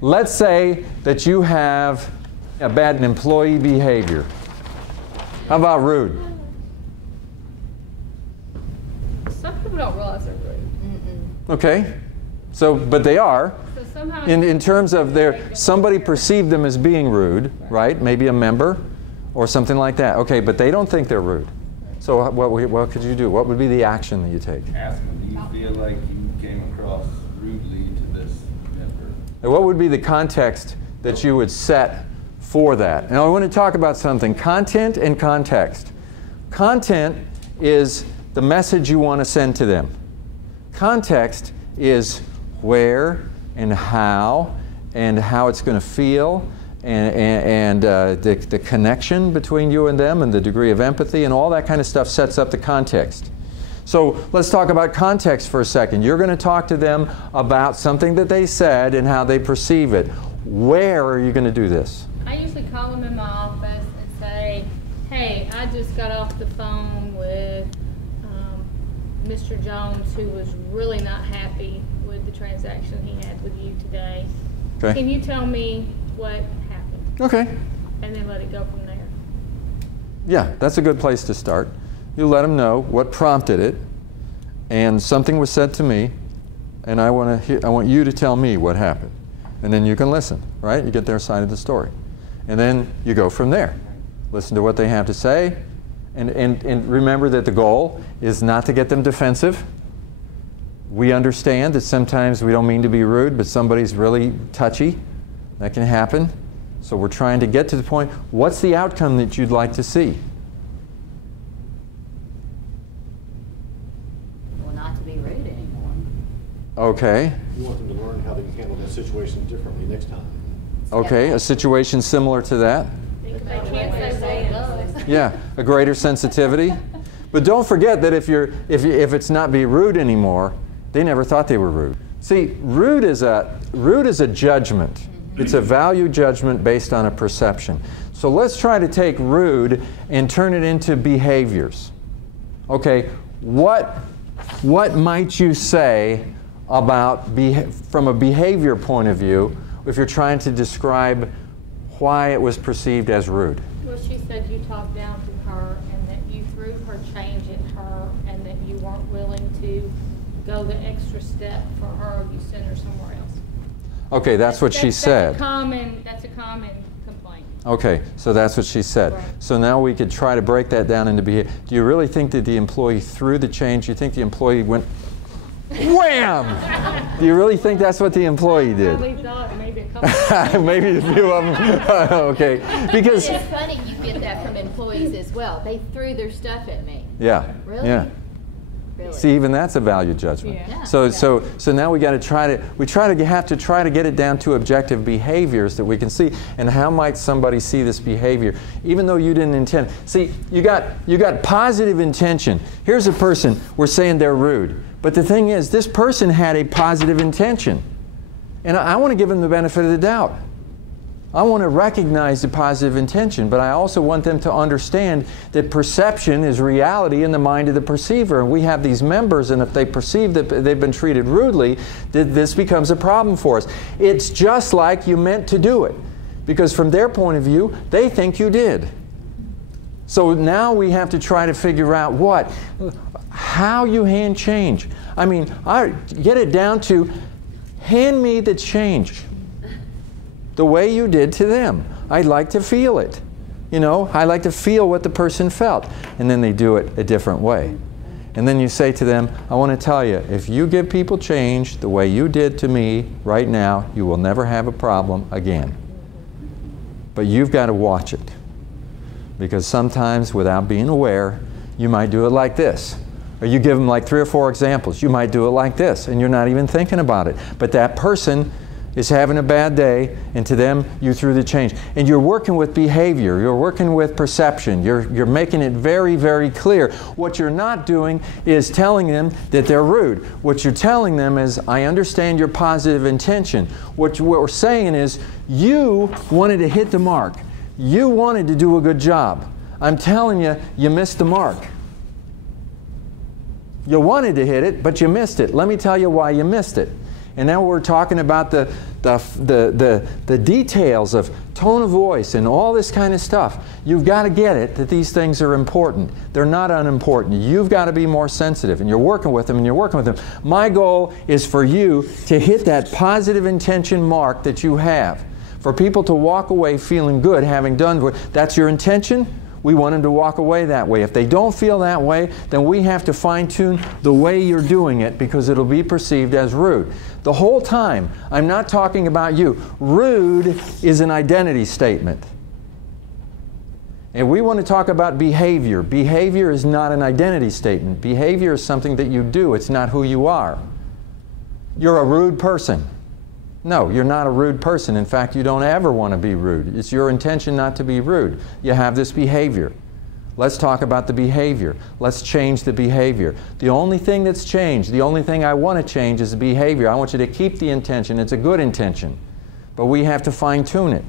Let's say that you have a bad employee behavior. How about rude? Some people don't realize they're rude. Okay. So, but they are. So somehow In terms of somebody perceived them as being rude, right? Maybe a member or something like that. Okay, but they don't think they're rude. So what could you do? What would be the action that you take? Ask them, do you feel like you came across rudely to this member? And what would be the context that you would set for that? Now I want to talk about something, content and context. Content is the message you want to send to them. Context is where and how it's going to feel and the connection between you and them and the degree of empathy and all that kind of stuff sets up the context. So let's talk about context for a second. You're going to talk to them about something that they said and how they perceive it. Where are you going to do this? I usually call them in my office and say, hey, I just got off the phone with Mr. Jones, who was really not happy with the transaction he had with you today. Okay. Can you tell me what happened? Okay. And then let it go from there. Yeah, that's a good place to start. You let them know what prompted it, and something was said to me, and I want you to tell me what happened. And then you can listen, right? You get their side of the story. And then you go from there. Listen to what they have to say, and remember that the goal is not to get them defensive. We understand that sometimes we don't mean to be rude, but somebody's really touchy. That can happen. So we're trying to get to the point, what's the outcome that you'd like to see? Well, not to be rude anymore. Okay. You want them to learn how they can handle that situation differently next time. Okay, a situation similar to that. They can't say what it. Yeah, a greater sensitivity. But don't forget that if it's not be rude anymore, they never thought they were rude. See, rude is a judgment. It's a value judgment based on a perception. So let's try to take rude and turn it into behaviors. Okay, what might you say about from a behavior point of view if you're trying to describe why it was perceived as rude? Well, she said you talked down to her and that you threw her change at her and that you weren't willing to go the extra step for her. You sent her somewhere else. Okay, that's what she said. That's a common complaint. Okay, so that's what she said. Right. So now we could try to break that down into behavior. Do you really think that the employee threw the change? Do you think the employee went wham? Do you really think that's what the employee did? I probably thought maybe a couple. Maybe a few of them. Okay, because It's funny you get that from employees as well. They threw their stuff at me. yeah, Really? yeah. Really? See, even that's a value judgment. Yeah. So now we got to try to get it down to objective behaviors that we can see. And how might somebody see this behavior, even though you didn't intend? See, you got positive intention. Here's a person, we're saying they're rude. But the thing is, this person had a positive intention. And I want to give them the benefit of the doubt. I want to recognize the positive intention, but I also want them to understand that perception is reality in the mind of the perceiver. And we have these members, and if they perceive that they've been treated rudely, this becomes a problem for us. It's just like you meant to do it, because from their point of view, they think you did. So now we have to try to figure out how you hand change. I mean, get it down to hand me the change the way you did to them. I'd like to feel it. You know, I like to feel what the person felt. And then they do it a different way. And then you say to them, I want to tell you, if you give people change the way you did to me right now, you will never have a problem again. But you've got to watch it. Because sometimes, without being aware, you might do it like this. Or you give them like 3 or 4 examples. You might do it like this, and you're not even thinking about it. But that person is having a bad day, and to them, you threw the change. And you're working with behavior. You're working with perception. You're making it very, very clear. What you're not doing is telling them that they're rude. What you're telling them is, I understand your positive intention. What we're saying is, you wanted to hit the mark. You wanted to do a good job. I'm telling you, you missed the mark. You wanted to hit it, but you missed it. Let me tell you why you missed it. And now we're talking about the details of tone of voice and all this kind of stuff. You've got to get it that these things are important. They're not unimportant. You've got to be more sensitive, and you're working with them, and you're working with them. My goal is for you to hit that positive intention mark that you have. For people to walk away feeling good having done what, that's your intention. We want them to walk away that way. If they don't feel that way, then we have to fine-tune the way you're doing it, because it'll be perceived as rude. The whole time, I'm not talking about you. Rude is an identity statement. And we want to talk about behavior. Behavior is not an identity statement. Behavior is something that you do. It's not who you are. You're a rude person. No, you're not a rude person. In fact, you don't ever want to be rude. It's your intention not to be rude. You have this behavior. Let's talk about the behavior. Let's change the behavior. The only thing that's changed, the only thing I want to change is the behavior. I want you to keep the intention. It's a good intention. But we have to fine-tune it.